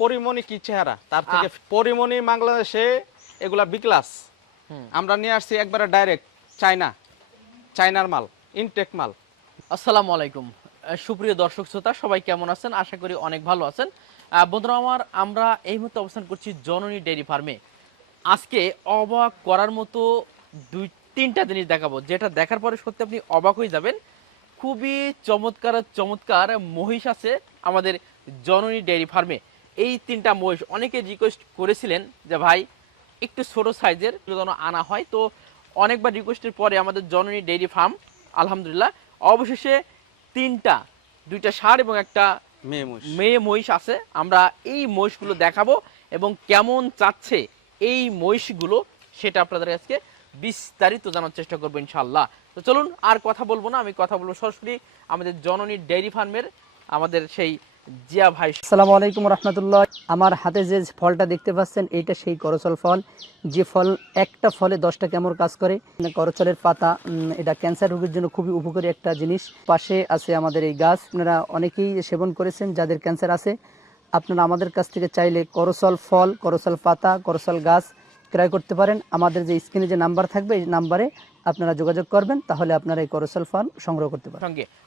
পরিমণি কি চেহারা তার থেকে পরিমণি বাংলাদেশে এগুলা বি ক্লাস। আমরা নিয়ে আসছি একবারে ডাইরেক্ট চায়নার মাল, ইনটেক মাল। আসসালামু আলাইকুম সুপ্রিয় দর্শক শ্রোতা, সবাই কেমন আছেন? আশা করি অনেক ভালো আছেন। বন্ধুরা আমার, আমরা এই মুহূর্তে অবস্থান করছি জননী ডেইরি ফার্মে। আজকে অবাক করার মতো তিনটা জিনিস দেখাবো, যেটা দেখার পরে সত্যি আপনি অবাক হয়ে যাবেন। খুবই চমৎকার চমৎকার মহিষ আছে আমাদের জননী ডেইরি ফার্মে। এই তিনটা মহিষ অনেকে রিকোয়েস্ট করেছিলেন যে ভাই একটু ছোট সাইজের যেন আনা হয়, তো অনেকবার রিকোয়েস্টের পরে আমাদের জননী ডেইরি ফার্ম আলহামদুলিল্লাহ অবশেষে দুইটা ষাঁড় এবং একটা মেয়ে মহিষ আছে। আমরা এই মহিষগুলো দেখাবো এবং কেমন চাচ্ছে এই মহিষগুলো সেটা আপনাদের আজকে বিস্তারিত জানার চেষ্টা করবো ইনশাল্লাহ। তো চলুন আর কথা বলবো না, আমি কথা বলবো সরাসরি আমাদের জননী ডেইরি ফার্মের আমাদের সেই জিয়া ভাই। আসসালামু আলাইকুম রহমতুল্লাহ। আমার হাতে যে ফলটা দেখতে পাচ্ছেন এইটা সেই করচল ফল, যে ফল একটা ফলে 10টা কেমন কাজ করে। করচলের পাতা এটা ক্যান্সার রোগের জন্য খুবই উপকারী একটা জিনিস। পাশে আছে আমাদের এই গাছ, আপনারা অনেকেই সেবন করেছেন যাদের ক্যান্সার আছে। আপনারা আমাদের কাছ থেকে চাইলে করচল ফল, করচল পাতা, করচল গাছ ক্রয় করতে পারেন। আমাদের যে স্ক্রিনে যে নাম্বার থাকবে এই নাম্বারে আপনারা যোগাযোগ করবেন, তাহলে আপনারা এই করচল ফল সংগ্রহ করতে পারেন।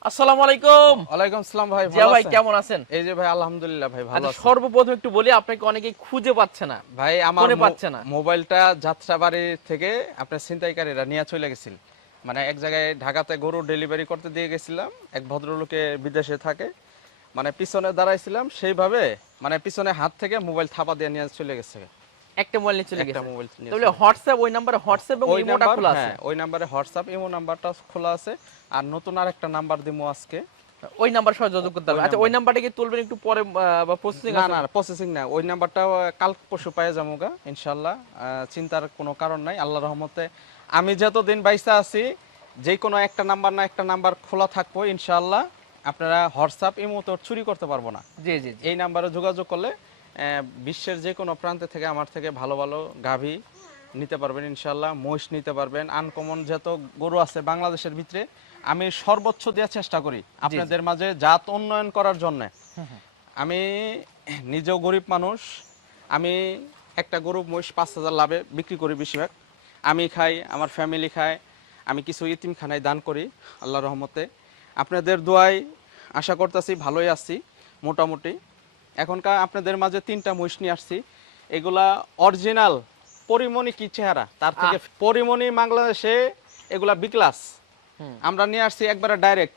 আসসালামু আলাইকুম। ওয়ালাইকুম আসসালাম ভাই, জিয়া ভাই কেমন আছেন? এই যে ভাই আলহামদুলিল্লাহ ভাই ভালো আছি। সর্বপ্রথম একটু বলি, আপনাকে অনেকেই খুঁজে পাচ্ছে না ভাই, আমার পাচ্ছে না। মোবাইলটা যাত্রাবাড়ি থেকে আপনার ছিনতাইকারীরা নিয়ে চলে গেছিল। মানে এক জায়গায় ঢাকাতে গরু ডেলিভারি করতে দিয়ে গেছিলাম, এক ভদ্রলোকে বিদেশে থাকে, মানে পিছনে দাঁড়াইছিলাম সেইভাবে, মানে পিছনে হাত থেকে মোবাইল থাপা দিয়ে নিয়ে চলে গেছে। একটা মোবাইল নিয়ে চলে গেছে। একটা মোবাইল নিয়ে তাহলে হোয়াটসঅ্যাপ, ওই নম্বরে হোয়াটসঅ্যাপ এবং ইমোটা খোলা আছে। হ্যাঁ, ওই নম্বরে হোয়াটসঅ্যাপ ইমো নাম্বারটা খোলা আছে। আর নতুন আরেকটা নাম্বার দিমু আজকে, ওই নাম্বার সহ যোগাযোগ করতে হবে। আচ্ছা, ওই নাম্বারটা কি তুলবেন একটু পরে বা প্রসেসিং আছে? না প্রসেসিং না, ওই নাম্বারটা কাল পরশু পাওয়া যামুগা ইনশাআল্লাহ। চিন্তার কোনো কারণ নাই, আল্লাহর রহমতে আমি যতদিন বাইসা আছি যে কোনো একটা নাম্বার না একটা নাম্বার খোলা থাকবো ইনশাআল্লাহ। আপনারা হোয়াটসঅ্যাপ ইমো তো চুরি করতে পারবো না। জি জি, এই নাম্বারে যোগাযোগ করলে বিশ্বের যে কোনো প্রান্তে থেকে আমার থেকে ভালো ভালো গাভী নিতে পারবেন ইনশাআল্লাহ, মহিষ নিতে পারবেন। আনকমন যত গরু আছে বাংলাদেশের ভিতরে আমি সর্বোচ্চ দেওয়ার চেষ্টা করি আপনাদের মাঝে জাত উন্নয়ন করার জন্য। আমি নিজেও গরিব মানুষ, আমি একটা গরু মহিষ 5,000 লাভে বিক্রি করি বেশিরভাগ। আমি খাই, আমার ফ্যামিলি খায়, আমি কিছু ইতিমখানায় দান করি আল্লাহর রহমতে। আপনাদের দোয়ায় আশা করতেছি ভালোই আছি মোটামুটি। এখনকার আপনাদের মাঝে 3টা মহিষ নিয়ে আসছি, এগুলা অরিজিনাল পরিমণি কি চেহারা তার থেকে পরিমণি বাংলাদেশে এগুলা বি ক্লাস। আমরা নিয়ে আসছি একবারে ডাইরেক্ট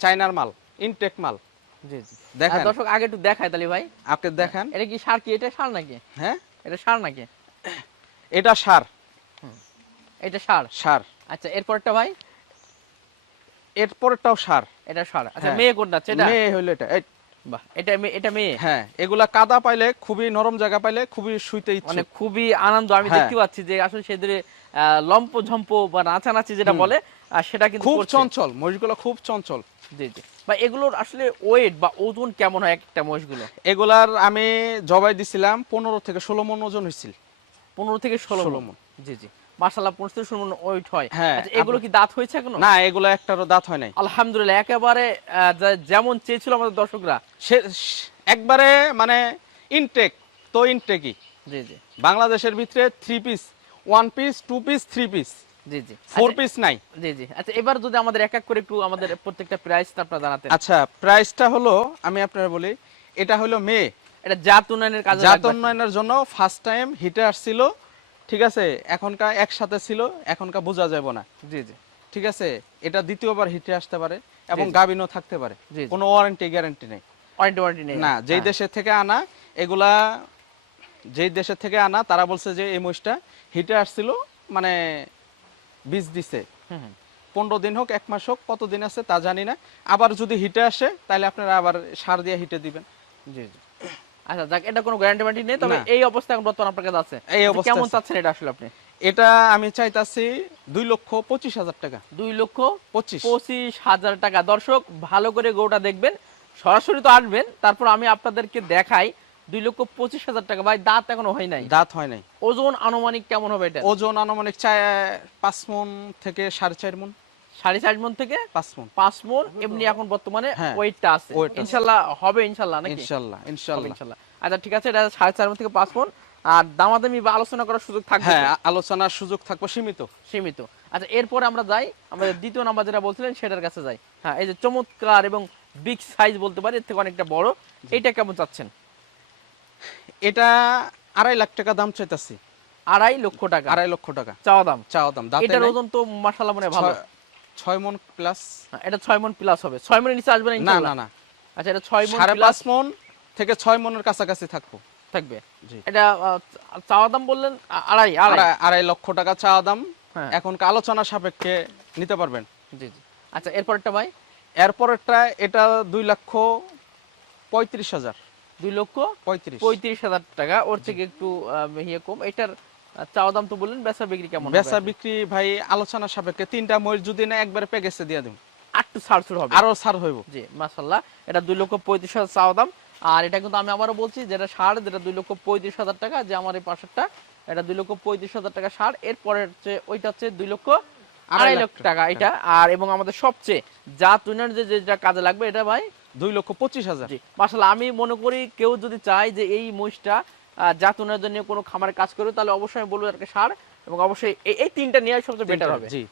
চায়নার মাল, ইনটেক মাল। জি জি, দেখেন দর্শক আগে একটু দেখায় তালি ভাই, আপনি দেখেন। এটা কি ষাঁড়? কি এটা ষাঁড় নাকি? হ্যাঁ, এটা ষাঁড় নাকি? এটা ষাঁড়। এটা ষাঁড়। আচ্ছা, এরপরটা ভাই? এরপরটাও ষাঁড়। এটা ষাঁড়। আচ্ছা, মেয়ে কোনটা? এটা মেয়ে হইলো এটা। বাহ, এটা মেয়ে। হ্যাঁ, এগুলা কাদা পাইলে, খুবই নরম জায়গা পাইলে খুবই শুইতে ইচ্ছে, মানে খুবই আনন্দ। আমি দেখতে পাচ্ছি যে আসলে সেদের লম্প ঝম্প বা নাচানাচি যেটা বলে সেটা কিন্তু খুব চঞ্চল, মহিষগুলো খুব চঞ্চল। জি জি ভাই, এগুলোর আসলে ওয়েট বা ওজন কেমন হয় একটা মহিষগুলো? এগুলার আমি জবাই দিছিলাম 15 থেকে 16 মণ ওজন হয়েছিল। 15 থেকে 16 মণ। জি জি, মাশাআল্লাহ, 15 থেকে 16 মণ ওয়েট হয়। আচ্ছা, এগুলো কি দাঁত হয়েছে এখনো? না, এগুলো একটারও দাঁত হয় নাই আলহামদুলিল্লাহ, একেবারে যেমন চেয়েছিল আমাদের দর্শকরা সে একবারে, মানে ইনটেক তো ইনটেকই। জি জি, বাংলাদেশের ভিতরে 3 পিস, 1 পিস, 2 পিস, 3 পিস, জি জি, 4 পিস নাই। জি জি। আচ্ছা, এবার যদি আমাদের এক এক করে একটু আমাদের প্রত্যেকটা প্রাইসটা আপনারা জানাতেন। আচ্ছা, প্রাইসটা হলো, আমি আপনারা বলি, এটা হলো মেয়ে। এটা জাত উন্নয়নের কাজে জাত উন্নয়নের জন্য ফার্স্ট টাইম হিটে আসছিল, ঠিক আছে। এখনকার একসাথে ছিল, এখনকার বোঝা যাবে না। জি জি, ঠিক আছে, এটা দ্বিতীয়বার হিটে আসতে পারে এবং গাবিনও থাকতে পারে, কোনো ওয়ারেন্টি গ্যারান্টি নেই। ওয়ারেন্টি নেই না, যেই দেশের থেকে আনা এগুলা, যেই দেশের থেকে আনা তারা বলছে যে এই মহিষটা হিটে আসছিল, মানে বীজ দিছে 15 দিন হোক, 1 মাস হোক, কতদিন আছে তা জানি না। আবার যদি হিটে আসে তাহলে আপনারা আবার সার দিয়ে হিটে দিবেন। জি জি। আচ্ছা যাক, এটা কোনো গ্যারান্টি নেই, তবে এই অবস্থা এখন বর্তমান আপনার কাছে আছে। এই অবস্থা কেমন চাচ্ছেন এটা আসলে আপনি? এটা আমি চাইতাছি 2,25,000 টাকা। 2,25,000 টাকা। দর্শক ভালো করে গরুটা দেখবেন, সরাসরি তো আসবেন, তারপর আমি আপনাদেরকে দেখাই। 2,25,000 টাকা। ভাই, দাঁত এখনো হয় নাই? দাঁত হয় নাই। ওজন আনুমানিক কেমন হবে এটা? ওজন আনুমানিক 5 মণ থেকে 4.5 মণ। 4.5 মণ থেকে 5 মণ 5 মণ এমনি এখন বর্তমানে হ্যাঁ, ওয়েটটা আছে। weight আছে। ইনশাআল্লাহ হবে, ইনশাআল্লাহ নাকি? ইনশাআল্লাহ হবে ইনশাআল্লাহ। ইনশাআল্লাহ। আচ্ছা ঠিক আছে, এটা 4.5 মণ থেকে 5 মণ। আর দামাদামি বা আলোচনা করার সুযোগ থাকবে হ্যাঁ, তো? আলোচনার সুযোগ থাকবে সীমিত। সীমিত। আচ্ছা এরপরে আমরা যাই, আমাদের দ্বিতীয় নাম্বার যেটা বলছিলেন সেটার কাছে যাই। হ্যাঁ, এই যে চমৎকার এবং বিগ সাইজ বলতে পারি, এর থেকে অনেকটা বড়, এইটা কেমন চাচ্ছেন? এটা 2.5 লাখ টাকা দাম চাইতাছি। 2.5 লক্ষ টাকা 2.5 লক্ষ টাকা চাওয়া দাম। চাওয়া দাম। দাঁতে এটার নাই। ওজন তো মাশাআল্লাহ মনে হয় ভালো। 6 মণ প্লাস। হ্যাঁ, এটা 6 মণ প্লাস হবে। 6 মণের নিচে আসবে না না ইনশাআল্লাহ? না না, আচ্ছা এটা 6 মণ 5.5 প্লাস মণ থেকে 6 মণের কাছাকাছি থাকবো। থাকবে। জি। এটা চাওয়া দাম বললেন 2.5 2.5 লক্ষ টাকা চাওয়া দাম। হ্যাঁ। এখন আলোচনা সাপেক্ষে নিতে পারবেন। জি জি। আচ্ছা এরপরটা ভাই? এরপরেরটা এটা 2,35,000। 2,35,000 টাকা, ওর থেকে একটু ইয়ে কম। এটার চাওয়া দাম তো বললেন, বেচা বিক্রি কেমন হবে? বেচা বিক্রি ভাই আলোচনা সাপেক্ষে 3টা মহিষ যদি না একবারে প্যাকেজে দিয়ে দিন, একটু ছাড় হবে। আরো ছাড় হইব। জি মাশাআল্লাহ, এটা 2,35,000 চাওয়া দাম। আর এটা কিন্তু আমি আবারও বলছি, যেটা ষাঁড়, যেটা 2,35,000 টাকা, যে আমার এই পাশেরটা এটা 2,35,000 টাকা ষাঁড়। এরপরে হচ্ছে ওইটা হচ্ছে 2,2.5 লক্ষ টাকা এটা। আর এবং আমাদের সবচেয়ে জাত উন্নয়ন যেটা কাজে লাগবে এটা ভাই 2,25,000। জি মাশাআল্লাহ। আমি মনে করি কেউ যদি চায় যে এই মহিষটা জাত উন্নয়নের জন্য কোনো খামারে কাজ করবে, তাহলে অবশ্যই আমি বলবো একটা ষাঁড়, এবং অবশ্যই এই তিনটা নেওয়াই সবচেয়ে বেটার হবে। জি।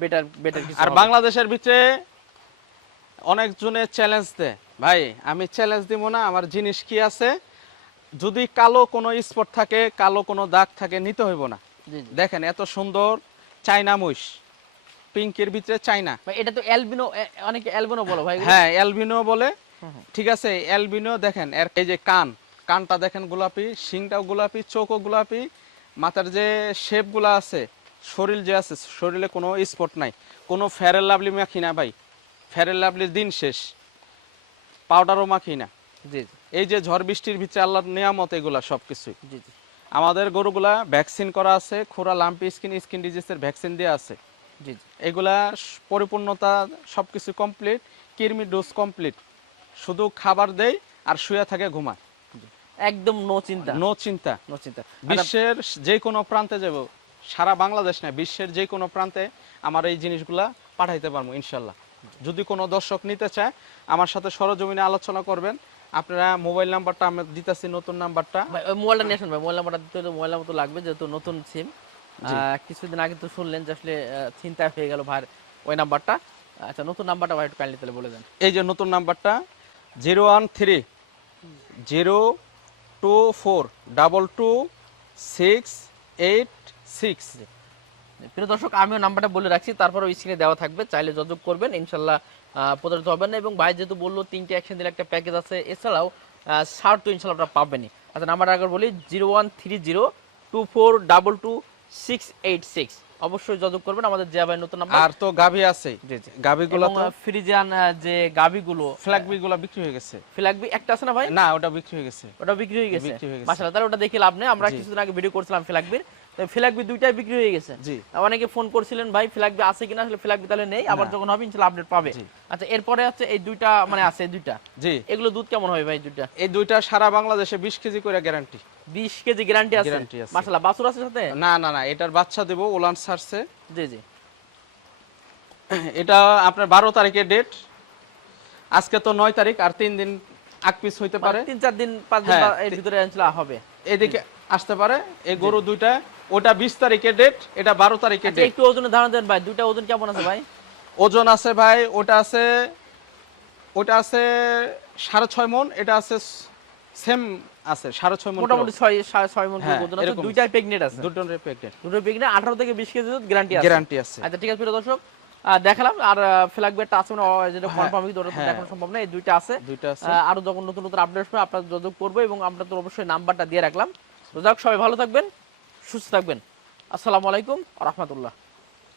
বেটার বেটার কিছু আর হবে। বাংলাদেশের ভিতরে অনেকজনে চ্যালেঞ্জ দেয়, ভাই আমি চ্যালেঞ্জ দিব না, আমার জিনিস কি আছে, যদি কালো কোনো স্পট থাকে, কালো কোনো দাগ থাকে, নিতে হইব না। জি জি। দেখেন এত সুন্দর চাইনা মহিষ, পিঙ্কের ভিতরে চাইনা। ভাই এটা তো অ্যালবিনো, অনেকে অ্যালবিনো বলো ভাই এগুলো? হ্যাঁ, অ্যালবিনো বলে। হুম, হুম। ঠিক আছে, অ্যালবিনো। দেখেন এর এই যে কানটা দেখেন গোলাপি, শিংটাও গোলাপি, চোখও গোলাপি, মাথার যে শেপগুলো আছে, শরীর যে আছে, শরীরে কোনো স্পট নাই, কোনো ফেয়ার লাভলি মাখি না ভাই, ফেয়ার লাভলির দিন শেষ, পাউডারও মাখি না। জি জি এই যে ঝড় বৃষ্টির ভিতরে আল্লাহর নিয়ামত, এগুলা সবকিছুই। জি জি আমাদের গরুগুলা ভ্যাকসিন করা আছে, খোরা লাম্পি স্কিন ডিজিজের ভ্যাকসিন দেওয়া আছে। জি জি। এগুলা পরিপূর্ণতা সবকিছু কমপ্লিট, কৃমি ডোজ কমপ্লিট, শুধু খাবার দেই আর শুয়ে থাকে, ঘুমায়, একদম নো চিন্তা, নো চিন্তা। নো চিন্তা। বিশ্বের যে কোনো প্রান্তে যাব, সারা বাংলাদেশ না, বিশ্বের যে কোনো প্রান্তে আমার এই জিনিসগুলা পাঠাইতে পারবো ইনশাল্লাহ। যদি কোনো দর্শক নিতে চায়, আমার সাথে সরজমিনে আলোচনা করবেন। আপনারা মোবাইল নাম্বারটা আমি দিতেছি, নতুন নাম্বারটা। ভাই ওই মোবাইলটা নিয়ে আসুন ভাই, মোবাইল নাম্বারটা দিতে হলে মোবাইল নাম্বার তো লাগবে, যেহেতু নতুন সিম। কিছুদিন আগে তো শুনলেন যে আসলে চিন্তা হয়ে গেল ভাই ওই নাম্বারটা। আচ্ছা নতুন নাম্বারটা ভাই একটু কাইন্ডলি তাহলে বলে দেন। এই যে নতুন নাম্বারটা 013-0224226886। প্রিয় দর্শক, আমিও নাম্বারটা বলে রাখছি, তারপরে ওই স্ক্রিনে দেওয়া থাকবে, চাইলে যোগাযোগ করবেন, ইনশাল্লাহ প্রতারিত হবেন না। এবং ভাই যেহেতু বললো 3টে একশন দিলে একটা প্যাকেজ আছে, এছাড়াও ছাড় তো ইনশাল্লাহ আপনারা পাবেনই। আচ্ছা নাম্বারটা আগে বলি, 013024228686। অবশ্যই যোগাযোগ করবেন, আমাদের জিয়া ভাই নতুন নাম্বার। আর তো গাভী আছে, জি জি। গাভীগুলো এবং তো ফ্রিজিয়ান যে গাবিগুলো, ফ্ল্যাগবিগুলো বিক্রি হয়ে গেছে। ফ্ল্যাগবি একটা আছে না ভাই? না, ওটা বিক্রি হয়ে গেছে। ওটা বিক্রি হয়ে গেছে। বিক্রি হয়ে গেছে। মাশাআল্লাহ, তাহলে ওটা দেখে লাভ নেই। আমরা জি। কিছুদিন আগে ভিডিও করছিলাম ফ্ল্যাগবির, তো ফ্ল্যাগবি দুইটাই বিক্রি হয়ে গেছে। জি। অনেকে ফোন করছিলেন ভাই ফ্ল্যাগবি আছে কিনা, আসলে ফ্ল্যাগবি তাহলে নেই, আবার যখন হবে ইনশাআল্লাহ আপডেট পাবে। জি। আচ্ছা এরপরে আছে এই দুইটা, মানে আছে এই দুইটা, জি। এগুলো দুধ কেমন হবে ভাই দুইটা? এই দুইটা সারা বাংলাদেশে 20 কেজি করে গ্যারান্টি। 20 কেজি গ্যারান্টি আছে? গ্যারান্টি আছে। মাশাআল্লাহ। বাছুর আছে সাথে? না না না, এটার বাচ্চা দেব, ওলান ছাড়ছে। জি জি। এটা আপনার 12 তারিখের ডেট, আজকে তো 9 তারিখ, আর 3 দিন আগ পিছ হইতে পারে, 3-4 দিন 5 দিন হ্যাঁ, এর ভিতরে ইনশাআল্লাহ হবে। এদিকে আসতে পারে। এই গরু দুইটা, ওটা 20 তারিখের ডেট, এটা 12 তারিখের আচ্ছা ডেট। একটু ওজনের ধারণা দেন ভাই, দুইটা ওজন কেমন আছে ভাই? ওজন আছে ভাই, ওটা আছে 6.5 মণ, এটা আছে সেম আছে 6.5 মণ, মোটামুটি 6.5 মণ হ্যাঁ, ওজন আছে, এরকম। দুইটাই প্রেগনেন্ট আছে। দুটোর প্যাকেট দুটো প্রেগনেন্ট, 18 থেকে 20 কেজি দুধ গ্যারান্টি আছে। গ্যারান্টি আছে। আচ্ছা ঠিক আছে প্রিয় দর্শক, দেখালাম। আর ফ্ল্যাগবেটটা আছে মানে যেটা হ্যাঁ, কনফার্ম কি, ওটা তো হ্যাঁ। দেখানো সম্ভব না। এই দুইটা আছে। দুইটা আছে। আরো যখন নতুন নতুন আপডেট আসবে আপনারা যোগাযোগ করবো, এবং আমরা তো অবশ্যই নাম্বারটা দিয়ে রাখলাম। তো যাক, সবাই ভালো থাকবেন, সুস্থ থাকবেন। আসসালামু আলাইকুম ওয়া রাহমাতুল্লাহ।